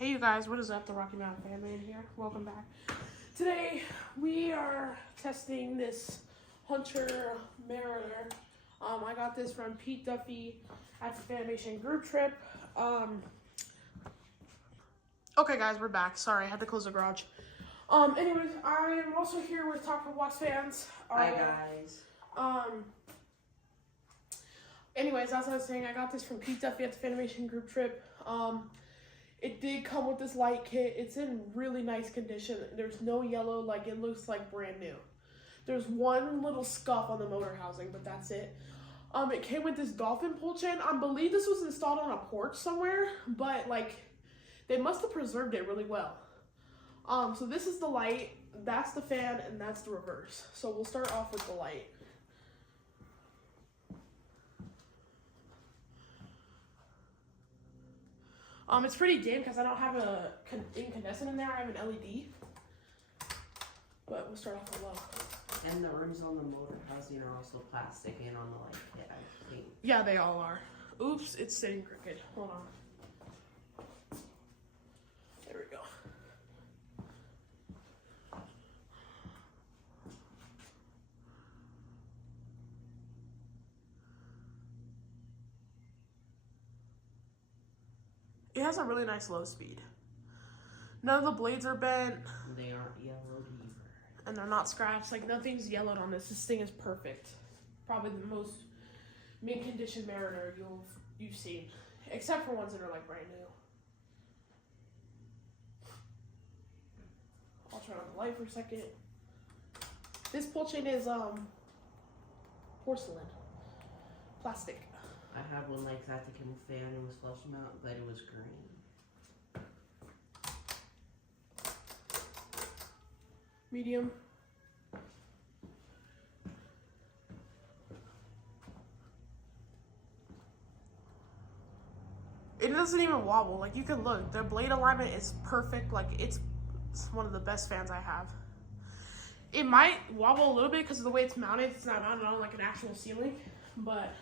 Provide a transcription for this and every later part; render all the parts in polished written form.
Hey you guys, what is up? The Rocky Mountain family in here. Welcome back. Today we are testing this Hunter Mariner. I got this from Pete Duffy at the Fanimation group trip. Okay guys, we're back. Sorry, I had to close the garage. Anyways, I am also here with Top for Blocks fans. Hi guys. Anyways, as I was saying, I got this from Pete Duffy at the Fanimation group trip. It did come with this light kit. It's in really nice condition. There's no yellow, like it looks like brand new. There's one little scuff on the motor housing, but that's it. It came with this dolphin pull chain. I believe this was installed on a porch somewhere, but like they must have preserved it really well. So this is the light, that's the fan, and that's the reverse. So we'll start off with the light. It's pretty dim because I don't have a incandescent in there. I have an LED. But we'll start off with low. And the rims on the motor housing are also plastic and on the light kit, I think. Yeah, they all are. Oops, it's sitting crooked. Hold on. There we go. It has a really nice low speed. None of the blades are bent. They aren't yellowed either. And they're not scratched. Like nothing's yellowed on this. This thing is perfect. Probably the most mint condition Mariner you've seen. Except for ones that are like brand new. I'll turn on the light for a second. This pull chain is porcelain. Plastic. I had one like that came with fan. It was flush mount, but it was green. Medium. It doesn't even wobble. Like you can look, the blade alignment is perfect. Like it's one of the best fans I have. It might wobble a little bit because of the way it's mounted. It's not mounted on like an actual ceiling, but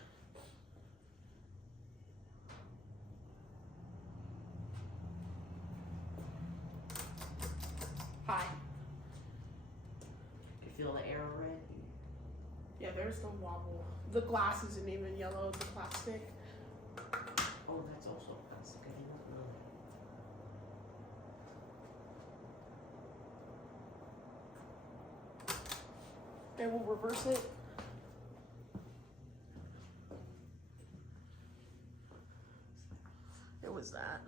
hi. You feel the air red? Yeah, there's the wobble. The glass isn't even yellow, the plastic. Oh, that's also plastic. I didn't know that. And we'll reverse it. It was that.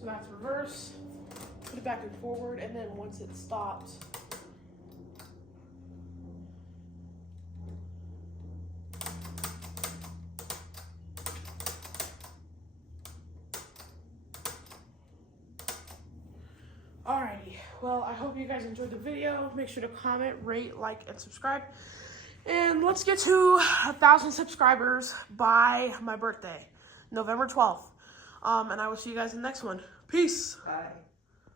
So that's reverse, put it back and forward, and then once it stops, alrighty, well, I hope you guys enjoyed the video. Make sure to comment, rate, like, and subscribe. And let's get to 1,000 subscribers by my birthday, November 12th. And I will see you guys in the next one. Peace. Bye.